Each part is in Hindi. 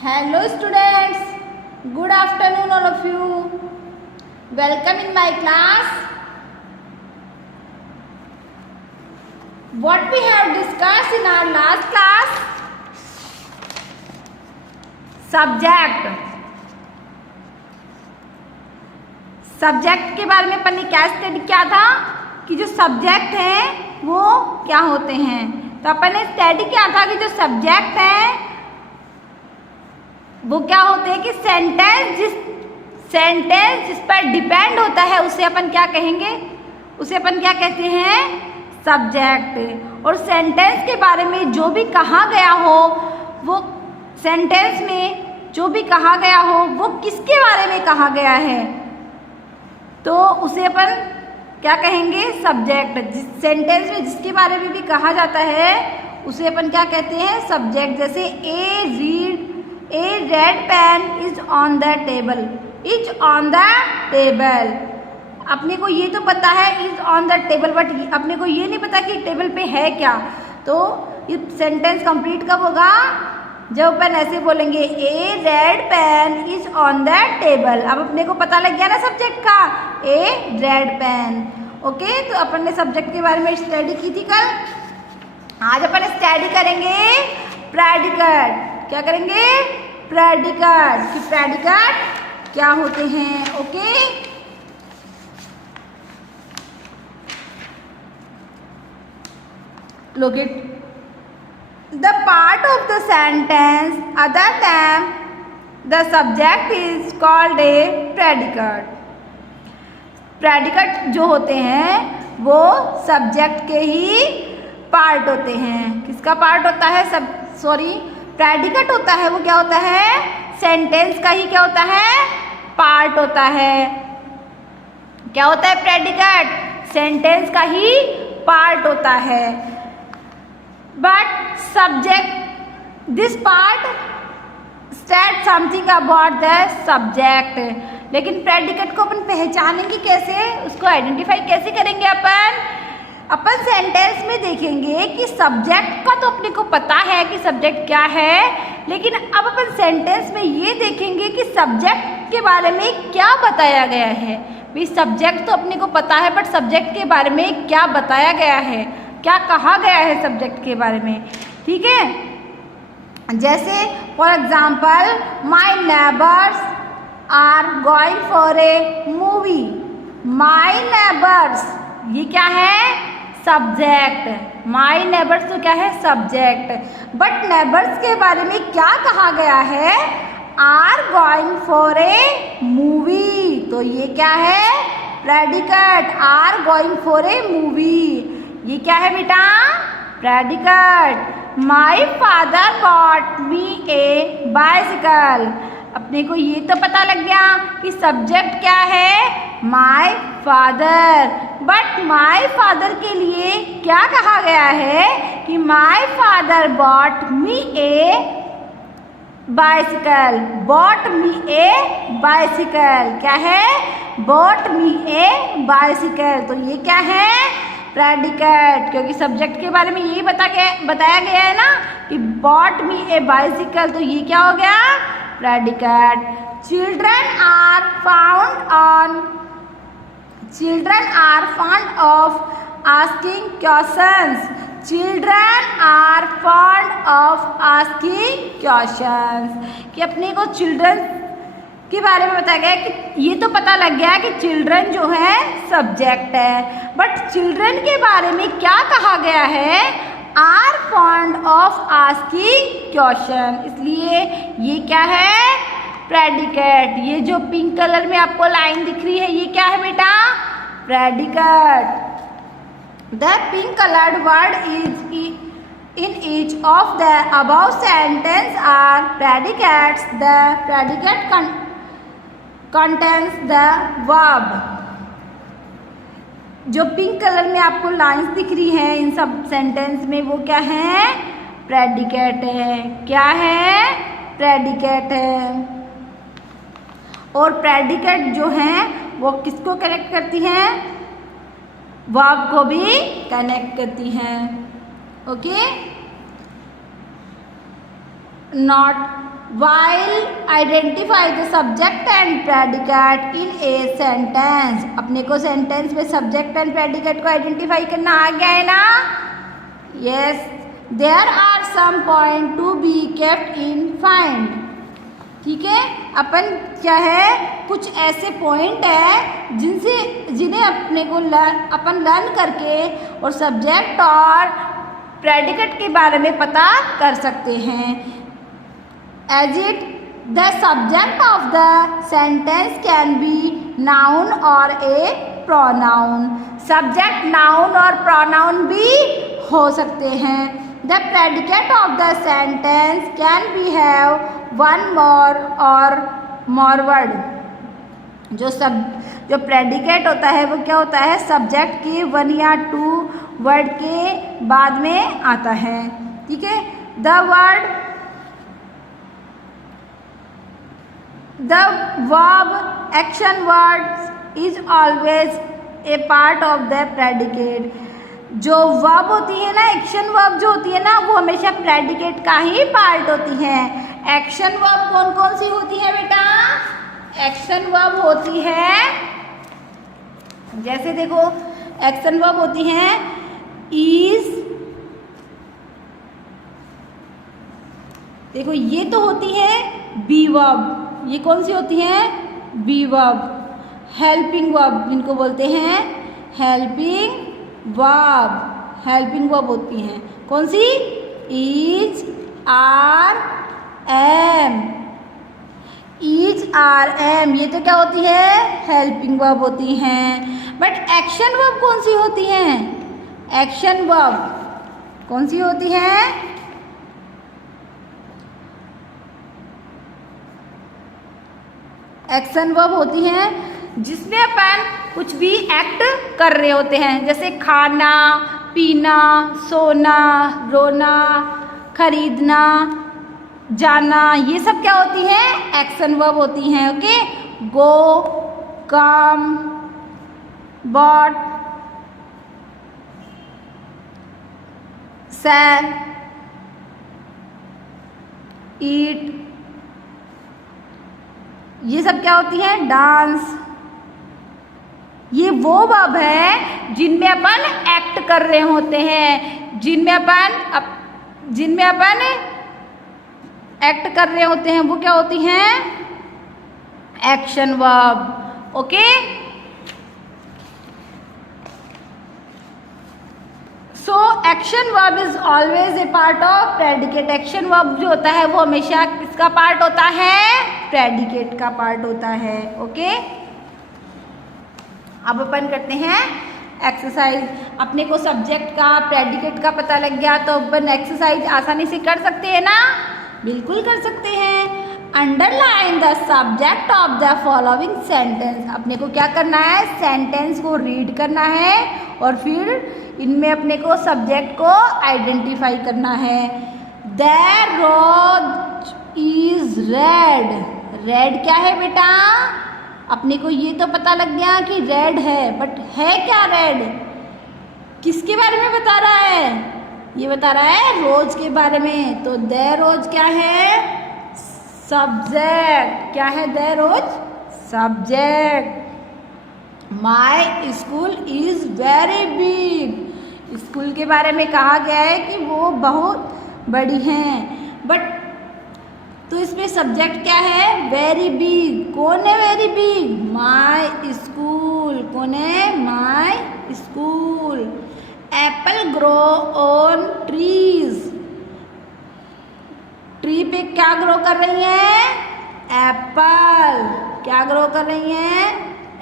Hello students, good afternoon all of you. Welcome in my class. What we have discussed in our last class, subject के बारे में अपन ने क्या स्टडी किया था कि जो सब्जेक्ट हैं वो क्या होते हैं। तो अपन ने स्टडी किया था कि जो सब्जेक्ट हैं वो क्या होते हैं कि सेंटेंस जिस पर डिपेंड होता है उसे अपन क्या कहेंगे, उसे अपन क्या कहते हैं, सब्जेक्ट। और सेंटेंस के बारे में जो भी कहा गया हो, वो सेंटेंस में जो भी कहा गया हो वो किसके बारे में कहा गया है, तो उसे अपन क्या कहेंगे, सब्जेक्ट। जिस सेंटेंस में जिसके बारे में भी कहा जाता है उसे अपन क्या कहते हैं, सब्जेक्ट। जैसे a red pen is on the table, is on the table. अपने को ये तो पता है is on the table, but अपने को ये नहीं पता कि टेबल पे है क्या। तो ये सेंटेंस कंप्लीट कब होगा, जब अपन ऐसे बोलेंगे a red pen is on the table. अब अपने को पता लग गया ना सब्जेक्ट का, ए रेड पेन। ओके, तो अपन ने सब्जेक्ट के बारे में स्टडी की थी कल। आज अपन स्टडी करेंगे प्रेडिकेट। क्या करेंगे, प्रेडिकेट, कि प्रेडिकेट क्या होते हैं। Okay, look it, the part of the sentence other than the subject is called a predicate। Predicate जो होते हैं वो सब्जेक्ट के ही पार्ट होते हैं। किसका पार्ट होता है, प्रेडिकेट होता है वो क्या होता है, सेंटेंस का ही क्या होता है, पार्ट होता है। क्या होता है प्रेडिकेट, सेंटेंस का ही पार्ट होता है। But subject, this part state something about the subject. लेकिन प्रेडिकेट को अपन पहचानेंगे कैसे, उसको आइडेंटिफाई कैसे करेंगे अपन सेंटेंस में देखेंगे कि सब्जेक्ट का तो अपने को पता है कि सब्जेक्ट क्या है, लेकिन अब अपन सेंटेंस में ये देखेंगे कि सब्जेक्ट के बारे में क्या बताया गया है। भाई सब्जेक्ट तो अपने को पता है, बट सब्जेक्ट के बारे में क्या बताया गया है, क्या कहा गया है सब्जेक्ट के बारे में। ठीक है, जैसे for example my neighbours are going for a movie. My neighbours ये क्या है, सब्जेक्ट। माई नेबर्स तो क्या है, सब्जेक्ट। बट नेबर्स के बारे में क्या कहा गया है, are going for a movie. तो ये क्या है, predicate, are going for a movie. ये क्या है बेटा, predicate. My father bought me a bicycle. अपने को ये तो पता लग गया कि सब्जेक्ट क्या है, my father. But my father के लिए क्या कहा गया है कि माई father bought me a bicycle. Bot me a bicycle क्या है, बॉट मी ए बाइसिकल। तो ये क्या है, प्रेडिकेट। क्योंकि सब्जेक्ट के बारे में यही बताया गया है ना कि बॉट मी ए बाइसिकल, तो ये क्या हो गया, predicate. Children are fond of asking questions. Children are fond of asking questions. कि अपने को चिल्ड्रन के बारे में बताया गया कि ये तो पता लग गया कि चिल्ड्रन जो है सब्जेक्ट है, बट चिल्ड्रन के बारे में क्या कहा गया है, are fond of asking question. इसलिए ये क्या है, प्रेडिकेट। ये जो पिंक कलर में आपको लाइन दिख रही है ये क्या है बेटा, predicate. The pink coloured word is in each of the above sentence are predicates. The predicate contains the verb। जो पिंक कलर में आपको लाइंस दिख रही हैं इन सब सेंटेंस में वो क्या है, प्रेडिकेट है। क्या है, प्रेडिकेट है। और प्रेडिकेट जो है वो किसको कनेक्ट करती हैं, वर्ब को भी कनेक्ट करती हैं। Okay, not while identify the subject and predicate in a sentence। अपने को सेंटेंस में सब्जेक्ट एंड प्रेडिकेट को आइडेंटिफाई करना आ गया है ना। Yes, there are some point to be kept in mind. ठीक है, अपन क्या है, कुछ ऐसे पॉइंट है जिन्हें अपने को अपन लर्न करके और सब्जेक्ट और प्रेडिकेट के बारे में पता कर सकते हैं। As it the subject of the sentence can be noun or a pronoun। subject noun और pronoun भी हो सकते हैं। The predicate of the sentence can be have one more or more word। जो प्रेडिकेट होता है वो क्या होता है, सब्जेक्ट के 1 या 2 वर्ड के बाद में आता है। ठीक है, The verb action word is always a part of the predicate। जो verb होती है ना, एक्शन वर्ब जो होती है ना, वो हमेशा प्रेडिकेट का ही पार्ट होती है। एक्शन वर्ब कौन कौन सी होती है बेटा? एक्शन वर्ब होती है, जैसे देखो एक्शन वर्ब होती हैं is, देखो ये तो होती है बी वर्ब। ये कौन सी होती हैं? B verb. हेल्पिंग वर्ब जिनको बोलते हैं हेल्पिंग वर्ब, हेल्पिंग वर्ब होती हैं कौन सी? Is, are, am. Is, are, am ये तो क्या होती है? हेल्पिंग वर्ब होती हैं। बट एक्शन वर्ब कौन सी होती हैं? एक्शन वर्ब कौन सी होती हैं? एक्शन वर्ब होती हैं जिसमें अपन कुछ भी एक्ट कर रहे होते हैं, जैसे खाना, पीना, सोना, रोना, खरीदना, जाना, ये सब क्या होती हैं? एक्शन वर्ब होती हैं। ओके, गो, कम, बॉट, सेल, ईट, ये सब क्या होती है? डांस। ये वो वर्ब है जिनमें अपन एक्ट कर रहे होते हैं, जिनमें अपन एक्ट कर रहे होते हैं, वो क्या होती हैं? Action verb. Okay, so action verb is always a part of predicate. Action verb जो होता है वो हमेशा किसका पार्ट होता है? प्रेडिकेट का पार्ट होता है। ओके, अब अपन करते हैं एक्सरसाइज। अपने को सब्जेक्ट का, प्रेडिकेट का पता लग गया तो अपन एक्सरसाइज आसानी से कर सकते हैं ना? बिल्कुल कर सकते हैं। Underline the subject of the following sentence. अपने को क्या करना है? सेंटेंस को रीड करना है और फिर इनमें अपने को सब्जेक्ट को आइडेंटिफाई करना है। The rose is red. Red क्या है बेटा? अपने को ये तो पता लग गया कि रेड है, बट है क्या रेड? किसके बारे में बता रहा है? ये बता रहा है रोज के बारे में। तो द रोज क्या है? सब्जेक्ट। क्या है the rose? Subject. My school is very big. School के बारे में कहा गया है कि वो बहुत बड़ी हैं, बट तो इसमें सब्जेक्ट क्या है? Very big. कौन है वेरी बिग? My school. कौन है? My school. Apple grow on trees. Tree पे क्या ग्रो कर रही है? एप्पल। क्या ग्रो कर रही है?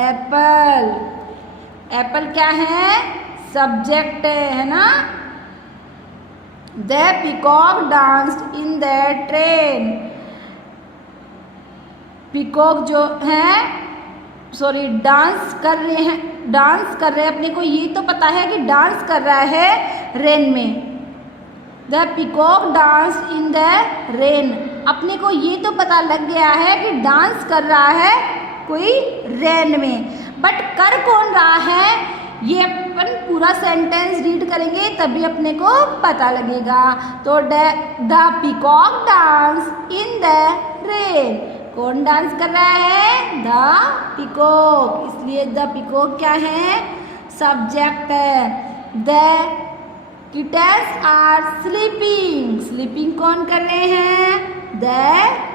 एप्पल। एप्पल क्या है? सब्जेक्ट है ना? The peacock danced in the train. Peacock जो है डांस कर रहे हैं। डांस कर रहे हैं, अपने को ये तो पता है कि डांस कर रहा है रेन में। The peacock dance in the rain. अपने को ये तो पता लग गया है कि डांस कर रहा है कोई रेन में, बट कर कौन रहा है? ये अपन पूरा सेंटेंस रीड करेंगे तभी अपने को पता लगेगा। तो the peacock dance in the rain, कौन डांस कर रहा है? द पीकॉक, इसलिए द पीकॉक क्या है? सब्जेक्ट है। The kittens are sleeping, sleeping कौन कर रहे हैं? द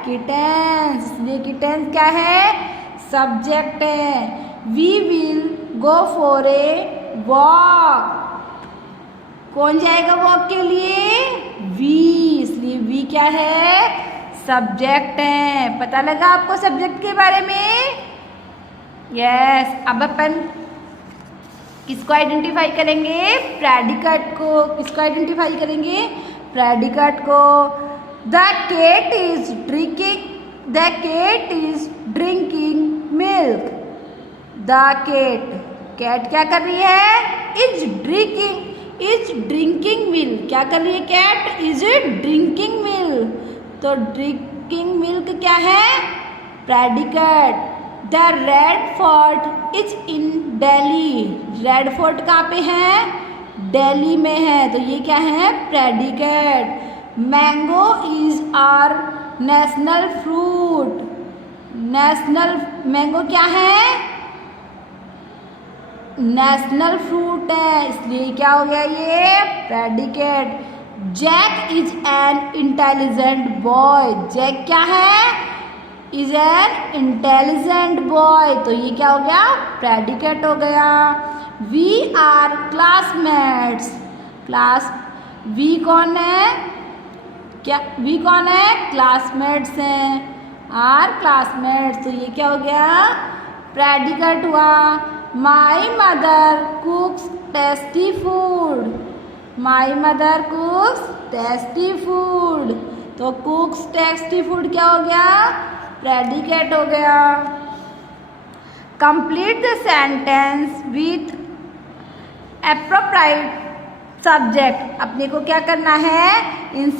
किटन्स, इसलिए किटन्स क्या है? सब्जेक्ट है। We will go for a walk, कौन जाएगा वॉक के लिए? वी, इसलिए वी क्या है? सब्जेक्ट है। पता लगा आपको सब्जेक्ट के बारे में? यस। अब अपन किसको आइडेंटिफाई करेंगे? प्रेडिकेट को। किसको आइडेंटिफाई करेंगे? प्रेडिकेट को। The cat is drinking, the cat is drinking milk, the cat, cat क्या कर रही है? इज ड्रिंकिंग मिल्क, क्या कर रही है कैट? Is drinking milk. तो ड्रिंकिंग मिल्क क्या है? Predicate. The red fort is in Delhi, red fort कहाँ पे है? दिल्ली में है, तो ये क्या है? Predicate. Mango is our national fruit, national mango क्या है? नेशनल फ्रूट है, इसलिए क्या हो गया ये? Predicate. Jack is an intelligent boy, Jack क्या है? इज एन इंटेलिजेंट बॉय, तो ये क्या हो गया? प्रेडिकेट हो गया। We are classmates, class we कौन है? क्या वी कौन है? क्लासमेट्स हैं, आर क्लासमेट्स, तो ये क्या हो गया? प्रेडिकेट हुआ। My mother कुक्स tasty food, my mother कुक्स tasty food, तो कुक्स टेस्टी फूड क्या हो गया? प्रेडिकेट हो गया। Complete the sentence with appropriate subject, अपने को क्या करना है? इन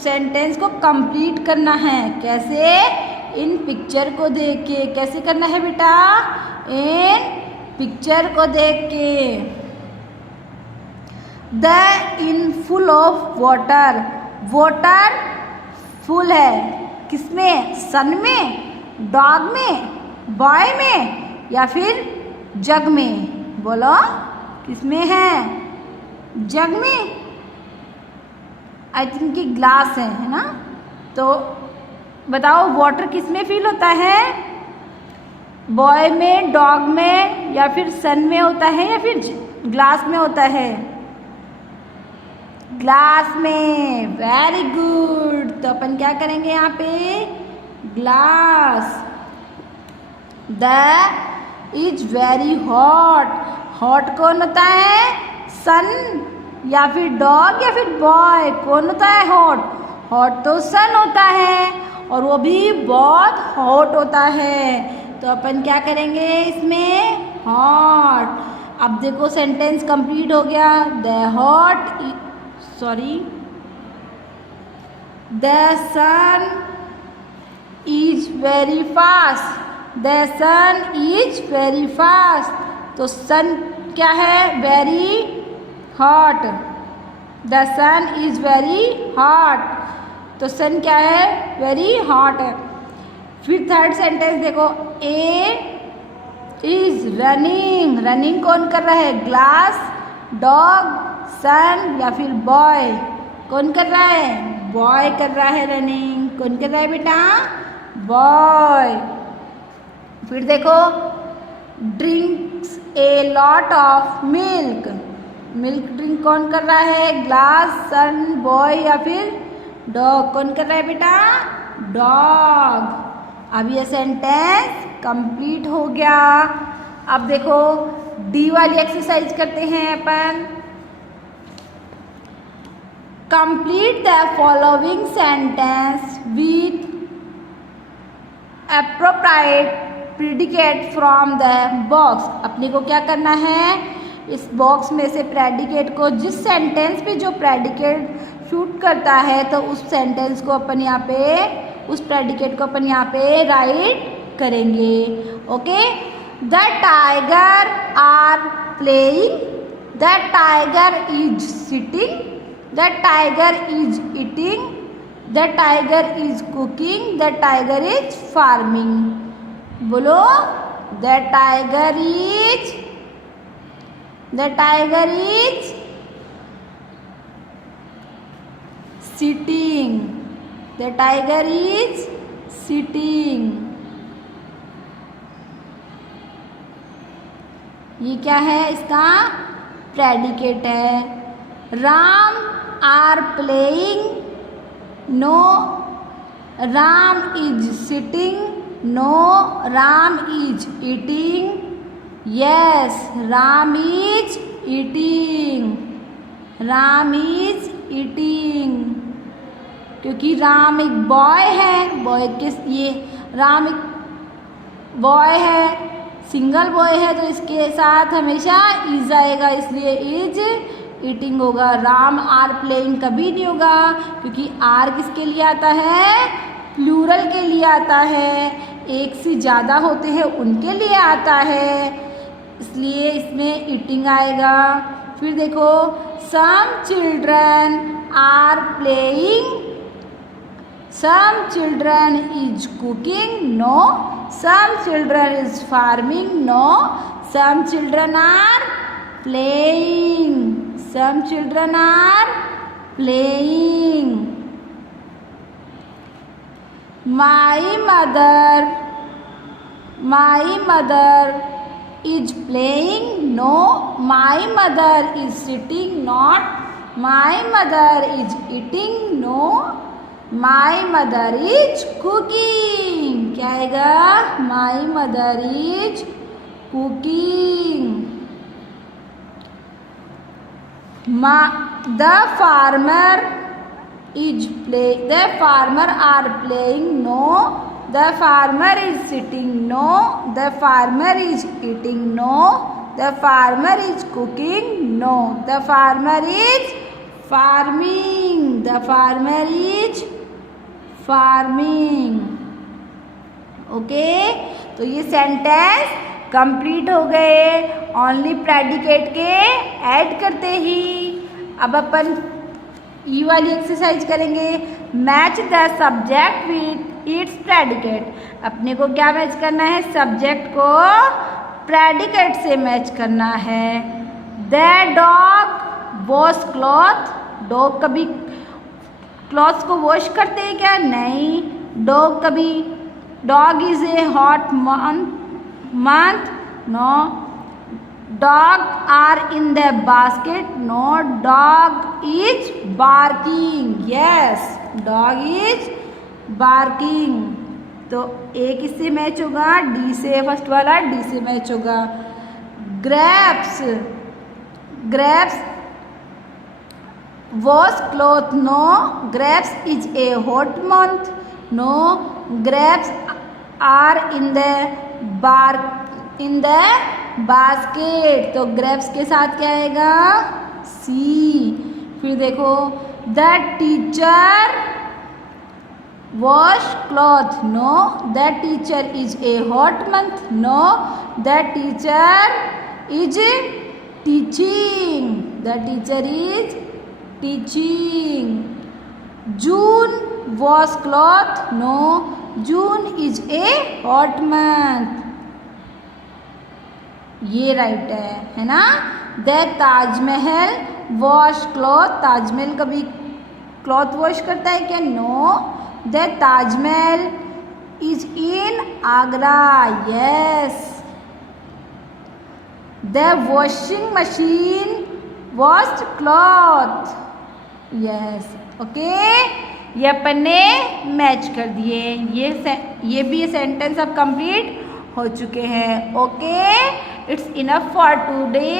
सेंटेंस को कंप्लीट करना है। कैसे? इन पिक्चर को देख के। कैसे करना है बेटा? इन पिक्चर को देख के। The in full of water, water full है, किसमें? सन में, डॉग में, बॉय में, या फिर जग में? बोलो किसमें है? जग में। आई थिंक कि ग्लास है ना? तो बताओ वाटर किस में फिल होता है? बॉय में, डॉग में, या फिर सन में होता है, या फिर ग्लास में होता है? ग्लास में। Very good. तो अपन क्या करेंगे यहाँ पे? Glass. The is very hot, hot कौन होता है? सन, या फिर डॉग, या फिर बॉय? कौन होता है हॉट? हॉट तो सन होता है, और वो भी बहुत हॉट होता है। तो अपन क्या करेंगे इसमें? हॉट। अब देखो सेंटेंस कंप्लीट हो गया। The sun is very fast, the sun is very fast, तो सन क्या है? Very hot. The sun is very hot, तो सन क्या है? वेरी हॉट है। फिर थर्ड सेंटेंस देखो। ए इज रनिंग, रनिंग कौन कर रहा है? ग्लास, डॉग, सन, या फिर बॉय? कौन कर रहा है? बॉय कर रहा है रनिंग। कौन कर रहा है बेटा? बॉय। फिर देखो drinks a lot of milk, milk drink कौन कर रहा है? ग्लास, सन, बॉय, या फिर डॉग? कौन कर रहा है बेटा? डॉग। अब ये सेंटेंस कंप्लीट हो गया। अब देखो डी वाली एक्सरसाइज करते हैं अपन। Complete the following sentence with appropriate predicate from the box. अपने को क्या करना है? इस बॉक्स में से प्रेडिकेट को, जिस सेंटेंस पे जो प्रेडिकेट शूट करता है, तो उस सेंटेंस को अपन यहाँ पे, उस प्रेडिकेट को अपन यहाँ पे राइट करेंगे। Okay. The tiger are playing, the tiger is sitting, the tiger is eating, the tiger is cooking, the tiger is farming. बोलो, the tiger is sitting, the tiger is sitting. ये क्या है? इसका प्रेडिकेट है। Ram are playing, no Ram is sitting, no Ram is eating, yes Ram is eating, Ram is eating. क्योंकि राम एक बॉय है, बॉय के ये राम एक बॉय है, सिंगल बॉय है, तो इसके साथ हमेशा इज आएगा, इसलिए इज ईटिंग होगा। राम आर प्लेइंग कभी नहीं होगा, क्योंकि आर किसके लिए आता है? प्लूरल के लिए आता है, एक से ज़्यादा होते हैं उनके लिए आता है, इसलिए इसमें ईटिंग आएगा। फिर देखो, some children are playing, some children is cooking, no, some children is farming, no, some children are playing, some children are playing. My mother is playing, no, my mother is sitting, not, my mother is eating, no, my mother is cooking. क्या आएगा? My mother is cooking. The farmer is playing, the farmer are playing, no, the farmer is sitting, no, the farmer is eating, no, the farmer is cooking, no, the farmer is farming, the farmer is farming. Okay, तो ये सेंटेंस कंप्लीट हो गए ओनली प्रेडिकेट के ऐड करते ही। अब अपन ई वाली एक्सरसाइज करेंगे, match the subject with its predicate. अपने को क्या मैच करना है? सब्जेक्ट को प्रेडिकेट से मैच करना है। The dog wash cloth, dog कभी क्लॉथ्स को वॉश करते हैं क्या? नहीं। डॉग कभी, dog is a hot month, no. Dog are in the basket, no, dog is barking, yes dog is barking. तो ए किससे मैच होगा? डी से, फर्स्ट वाला डी से मैच होगा। Grapes, grapes wash cloth, no, grapes is a hot month, no, grapes are in the basket। तो grapes के साथ क्या आएगा? सी। फिर देखो, the teacher wash cloth, no, the teacher is a hot month, no, the teacher is teaching, the teacher is teaching। June wash cloth, no, June is a hot month। ये राइट है ना? The Taj Mahal wash cloth, Taj Mahal कभी क्लॉथ वॉश करता है क्या? No. The Taj Mahal is in Agra, yes. The washing machine washed cloth, yes. Okay, ये अपन ने मैच कर दिए। ये भी सेंटेंस अब कंप्लीट हो चुके हैं। Okay, it's enough for today.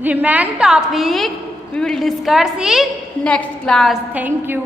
Remain topic we will discuss in next class. Thank you.